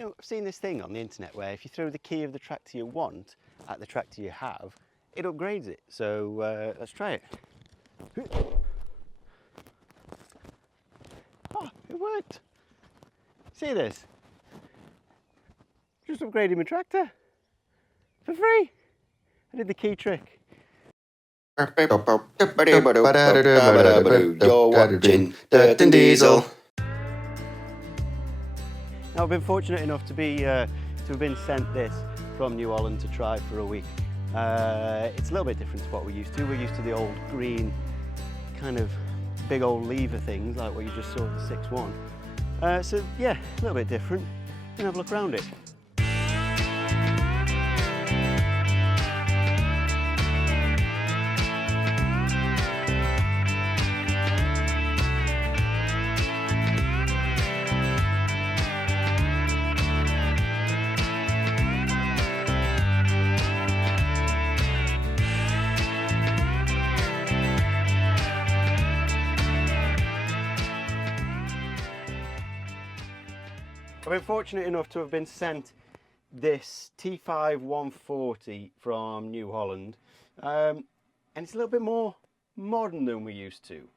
You know, I've seen this thing on the internet where if you throw the key of the tractor you want at the tractor you have, it upgrades it. So let's try it. Oh, it worked. See this? Just upgraded my tractor for free. I did the key trick. You're watching Dirt and Diesel. Now, I've been fortunate enough to have been sent this from New Holland to try for a week. It's a little bit different to what we're used to. We're used to the old green kind of big old lever things like what you just saw at the 6.1. So yeah, a little bit different. And have a look around it. I've been fortunate enough to have been sent this T5 140 from New Holland, and it's a little bit more modern than we're used to.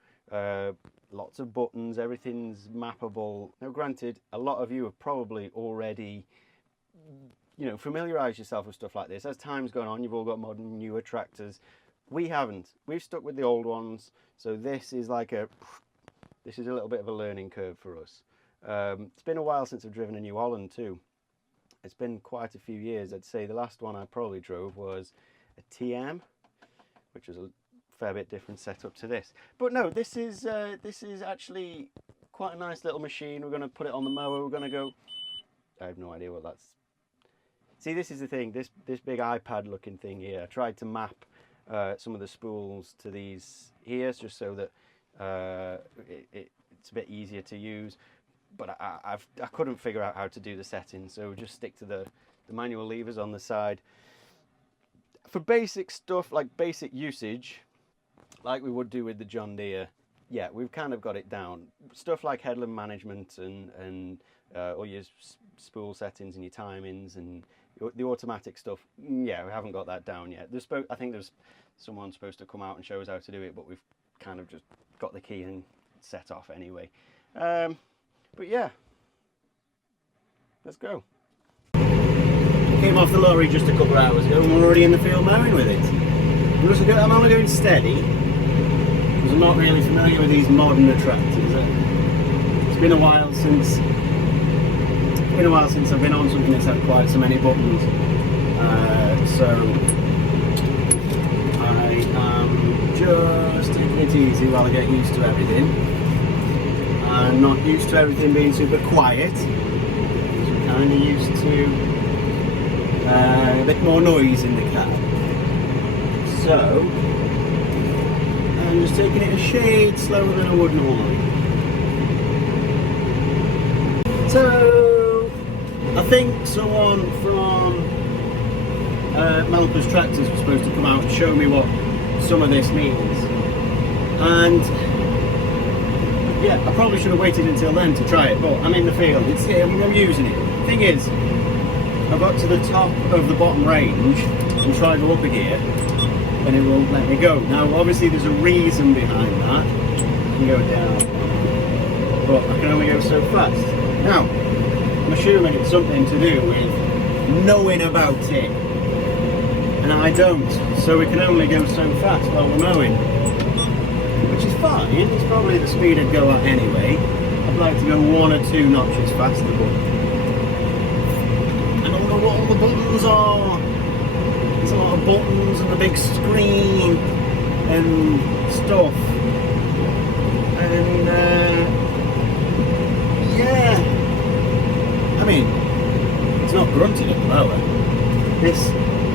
Lots of buttons, everything's mappable. Now granted, a lot of you have probably already, you know, familiarised yourself with stuff like this. As time's gone on, you've all got modern, newer tractors. We haven't. We've stuck with the old ones, so this is a little bit of a learning curve for us. It's been a while since I've driven a New Holland too. It's been quite a few years. I'd say the last one I probably drove was a TM, which was a fair bit different setup to this. But no, this is actually quite a nice little machine. We're going to put it on the mower. We're going to go. I have no idea what that's. See, this is the thing. This big iPad looking thing here. I tried to map some of the spools to these here, just so that it's a bit easier to use. But I couldn't figure out how to do the settings, so just stick to the manual levers on the side. For basic stuff, like basic usage, like we would do with the John Deere, yeah, we've kind of got it down. Stuff like headland management and all your spool settings and your timings and the automatic stuff, yeah, we haven't got that down yet. I think there's someone supposed to come out and show us how to do it, but we've kind of just got the key and set off anyway. But yeah, let's go. Came off the lorry just a couple of hours ago and we're already in the field mowing with it. I'm only going steady because I'm not really familiar with these modern tractors. It's been a while since I've been on something that's had quite so many buttons. So I am just taking it easy while I get used to everything. I'm not used to everything being super quiet. I'm kind of used to a bit more noise in the cab. So I'm just taking it a shade slower than I would normally. So I think someone from Malpa's Tractors was supposed to come out and show me what some of this means. And yeah, I probably should have waited until then to try it, but I'm in the field, I'm using it. The thing is, I got to the top of the bottom range and tried to go up a gear, and it won't let me go. Now, obviously there's a reason behind that. I can go down, but I can only go so fast. Now, I'm assuming it's something to do with knowing about it, and I don't, so we can only go so fast while we're mowing. Which is fine, it's probably the speed I'd go at anyway. I'd like to go 1 or 2 notches faster, but I don't know what all the buttons are. There's a lot of buttons and a big screen and stuff. And yeah, I mean, it's not grunting at the mower. This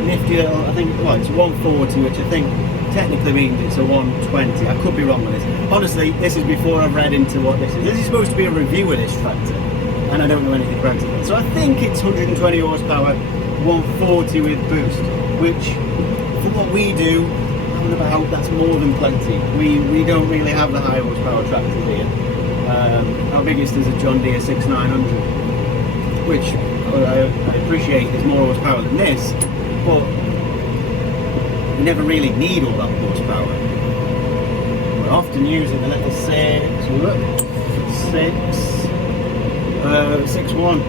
nifty little, I think, well, it's a 140, which I think technically means it's a 120. I could be wrong with this. Honestly, this is before I've read into what this is. This is supposed to be a review of this tractor, and I don't know anything about it. So I think it's 120 horsepower, 140 with boost, which for what we do, and about, that's more than plenty. We don't really have the high horsepower tractors here. Our biggest is a John Deere 6900, which I appreciate there's more horsepower than this, but we never really need all that horsepower. We're often using the little 6.1,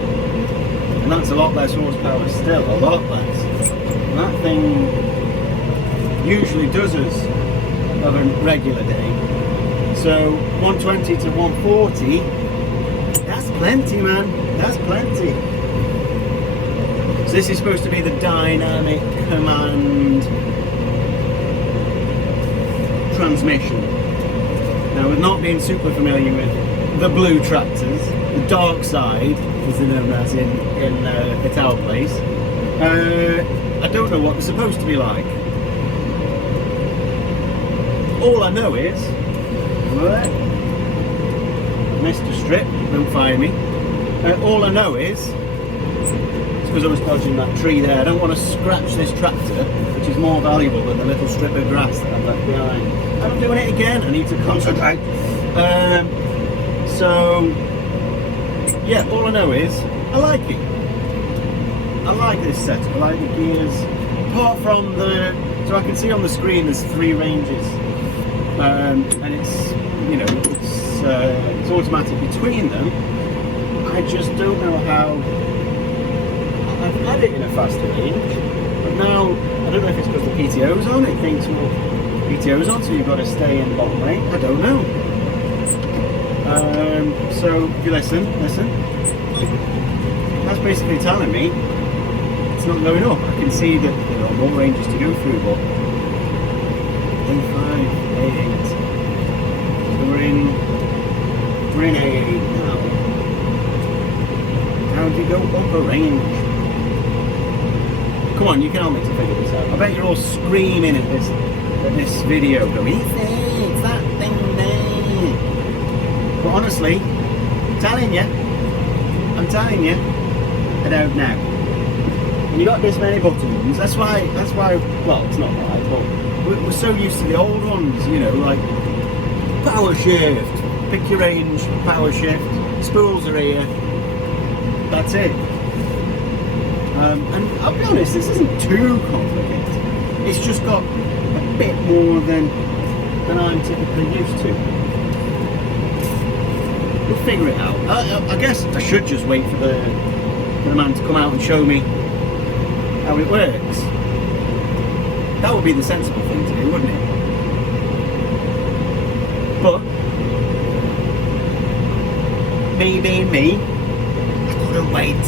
and that's a lot less horsepower still, a lot less. And that thing usually does us of a regular day. So 120 to 140, that's plenty, man. That's plenty. So this is supposed to be the dynamic command transmission. Now, with not being super familiar with the blue tractors, the dark side, as they're known as at our place, I don't know what they're supposed to be like. All I know is, Mr. Strip, don't fire me. All I know is, it's because I was dodging that tree there. I don't want to scratch this tractor, which is more valuable than the little strip of grass that I've left behind. I'm doing it again. I need to concentrate. So, yeah, all I know is I like it. I like this setup. I like the gears. Apart from so I can see on the screen there's 3 ranges, and it's, you know, it's automatic between them. I just don't know how. I've had it in a faster range, but now I don't know if it's because the PTO's on. It thinks, well, PTO's on, so you've got to stay in the bottom lane. I don't know. So if you listen, that's basically telling me it's not going up. I can see that there are more ranges to go through, but A5, A8. So we're in A8 now. How do you go up a range? Come on, you can help me to figure this out. I bet you're all screaming at this video, going, it's that thing there. But honestly, I'm telling you, I don't know. When you got this many buttons, that's why. Well, it's not right, but we're so used to the old ones, you know, like power shift, pick your range, power shift, spools are here. That's it. And I'll be honest, this isn't too complicated. It's just got a bit more than I'm typically used to. We'll figure it out. I guess I should just wait for the man to come out and show me how it works. That would be the sensible thing to do, wouldn't it? But me being me, I couldn't wait.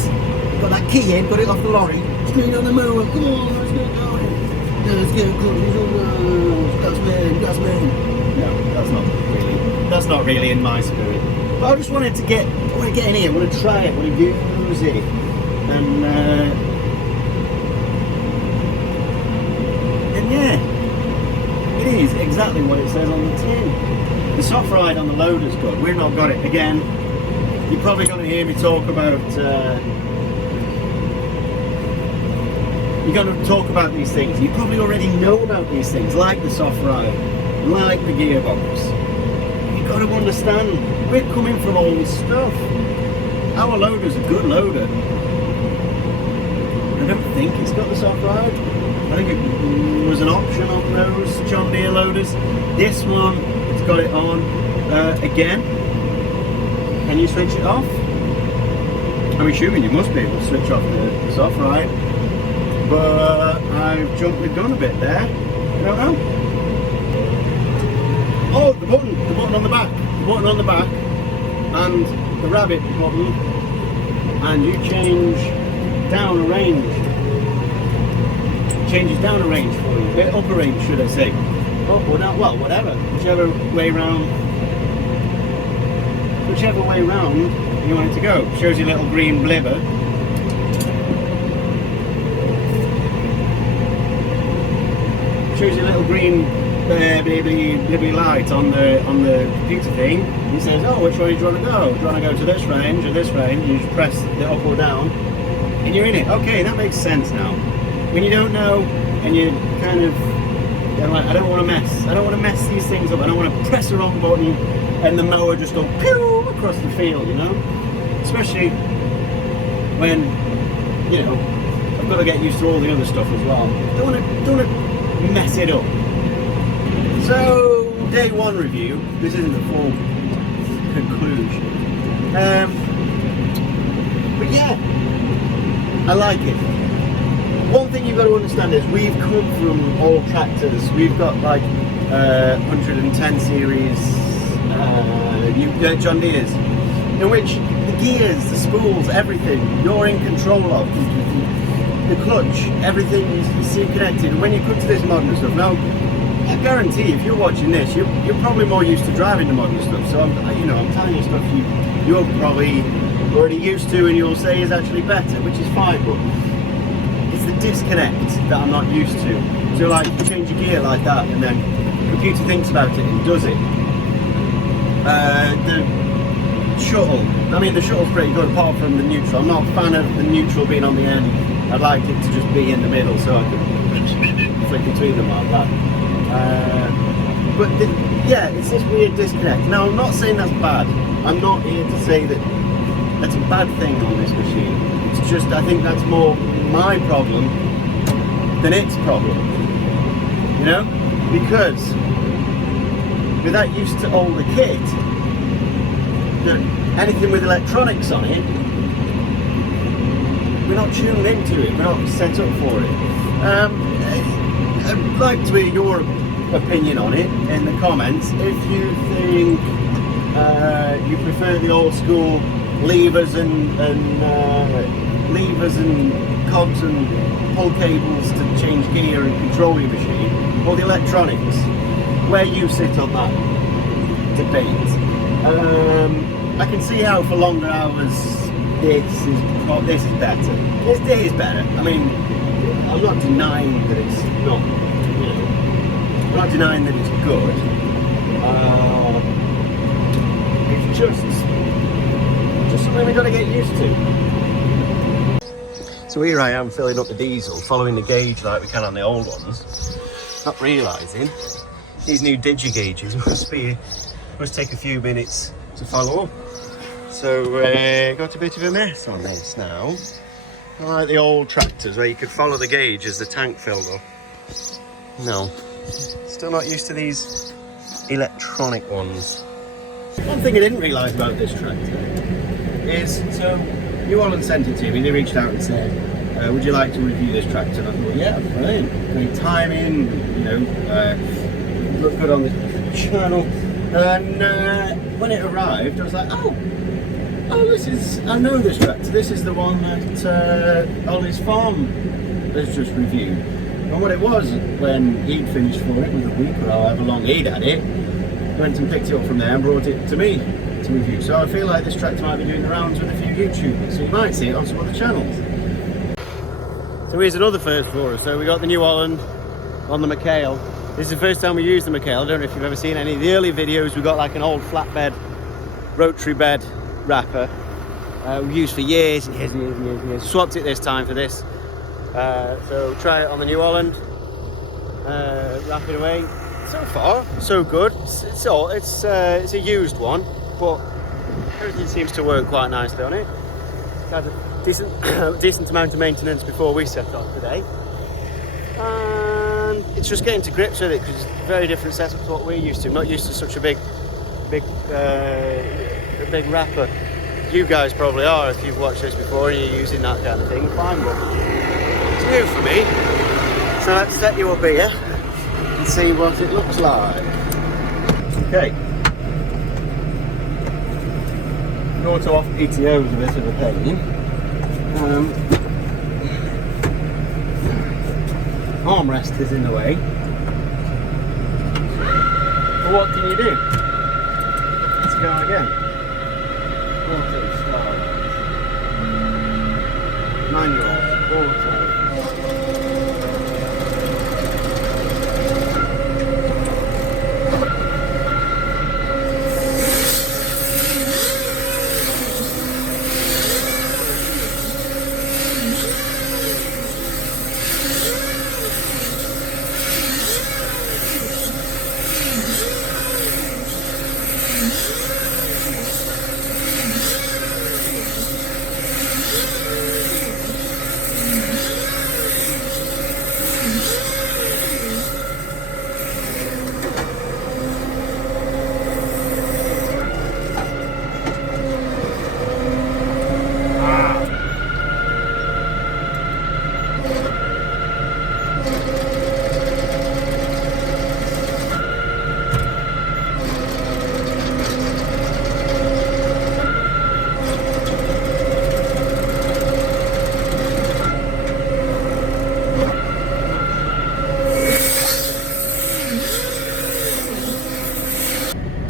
Got that key in, put it off the lorry, straight on the mower. Come on, let's get going. Let's get going. Gasman. No, that's not really in my spirit. But I just wanted to get in here, I want to try it, I want to use it. And yeah, it is exactly what it says on the tin. The soft ride on the loader's good. We've not got it. Again, you're probably going to hear me talk about these things. You probably already know about these things, like the soft ride, like the gearbox. You've got to understand, we're coming from all this stuff. Our loader's a good loader. I don't think it's got the soft ride. I think it was an option on those John Deere loaders. This one, it's got it on. Again, can you switch it off? I'm assuming you must be able to switch off the soft ride. But I've jumped the gun a bit there. I don't know. Oh, the button on the back. The button on the back. And the rabbit button. And you change down a range. Changes down a range for you. Up a range, should I say. Up or down, well, whatever. Whichever way round you want it to go. Shows you a little green blibber. Shows you a little green blibby light on the computer thing. He says, oh, which way do you want to go? Do you want to go to this range or this range? You just press the up or down and you're in it. Okay, that makes sense now. When you don't know and you kind of, you're like, I don't want to mess these things up. I don't want to press the wrong button and the mower just go pew across the field, you know? Especially when you know, I've got to get used to all the other stuff as well. Don't want to mess it up. So, day one review. This isn't the full conclusion. But yeah, I like it. One thing you've got to understand is we've come from old tractors. We've got like 110 series John Deere's, in which the gears, the spools, everything you're in control of. The clutch, everything is connected. And when you come to this modern stuff, now I guarantee if you're watching this, you're probably more used to driving the modern stuff. So I'm telling you stuff you're probably already used to, and you'll say is actually better, which is fine. But it's the disconnect that I'm not used to. So like you change your gear like that, and then the computer thinks about it and does it. The shuttle. I mean, the shuttle's pretty good apart from the neutral. I'm not a fan of the neutral being on the end. I'd like it to just be in the middle so I could flick between them like that. Yeah, it's this weird disconnect. Now, I'm not saying that's bad. I'm not here to say that that's a bad thing on this machine. It's just, I think that's more my problem than its problem. You know? Because without used to older kit, anything with electronics on it, we're not tuned into it, we're not set up for it. I'd like to hear your opinion on it in the comments. If you think you prefer the old school levers and cogs and pull cables to change gear and control your machine, or the electronics, where you sit on that debate. I can see how for longer hours this is better. This day is better. I mean, I'm not denying that it's not. You know, I'm not denying that it's good. It's just something we've got to get used to. So here I am filling up the diesel, following the gauge like we can on the old ones, not realising these new digi gauges must take a few minutes to follow up. So got a bit of a mess on this now. I like the old tractors where you could follow the gauge as the tank filled up. No, still not used to these electronic ones. One thing I didn't realise about this tractor is, so New Holland sent it to me. They reached out and said, would you like to review this tractor? And I thought, yeah, brilliant. Great timing, you know, look good on the channel. And when it arrived, I was like, oh, I know this tractor. This is the one that Ollie's Farm has just reviewed. And what it was, when he'd finished for it with a week or however long he'd had it, went and picked it up from there and brought it to me to review. So I feel like this tractor might be doing the rounds with a few YouTubers, so you might see it on some other channels. So here's another first for us. So we got the New Holland on the McHale. This is the first time we used the McHale. I don't know if you've ever seen any of the early videos. We got like an old flatbed, rotary bed wrapper. We used for years and years and years and years and years. Swapped it this time for this. So try it on the New Holland. Wrap it away. So far, so good. It's a used one, but everything seems to work quite nicely on it. It's had a decent amount of maintenance before we set off today. And it's just getting to grips with it because it's a very different setup to what we're used to. I'm not used to such a big wrapper. You guys probably are if you've watched this before and you're using that kind of thing. Fine, but it's new for me. So let's set you up here and see what it looks like. Okay. The auto off PTO is a bit of a pain. Armrest is in the way. But what can you do? Let's go again. Auto start. Manual. Auto.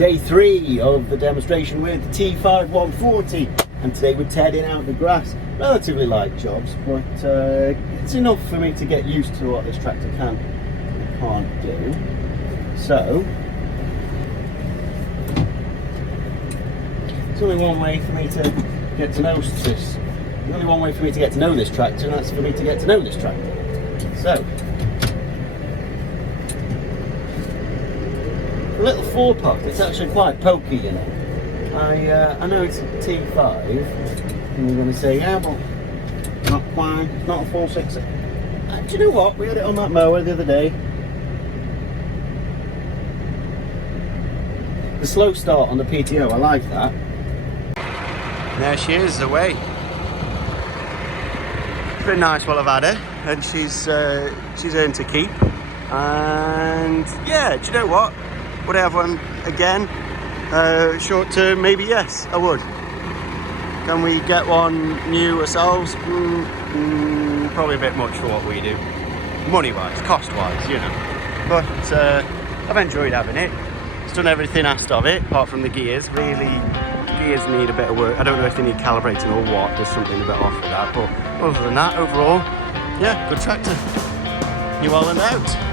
Day 3 of the demonstration with the T5 140, and today we're tearing out the grass. Relatively light jobs, but it's enough for me to get used to what this tractor can and can't do. So, there's only one way for me to get to know this. There's only one way for me to get to know this tractor, and that's for me to get to know this tractor. So, a little four-pot, it's actually quite pokey, you know. I know it's a T5, and you're going to say, yeah, but not quite, it's not a 4.6. Do you know what? We had it on that mower the other day. The slow start on the PTO, I like that. There she is, away. It's been nice while I've had her, and she's earned to keep. And yeah, do you know what? Would I have one again? Short term, maybe yes, I would. Can we get one new ourselves? Probably a bit much for what we do. Money-wise, cost-wise, you know. But I've enjoyed having it. It's done everything asked of it, apart from the gears. Really, gears need a bit of work. I don't know if they need calibrating or what. There's something a bit off with that. But other than that, overall, yeah, good tractor. New Holland out.